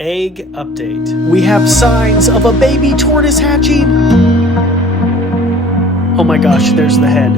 Egg update. We have signs of a baby tortoise hatching. Oh my gosh, there's the head.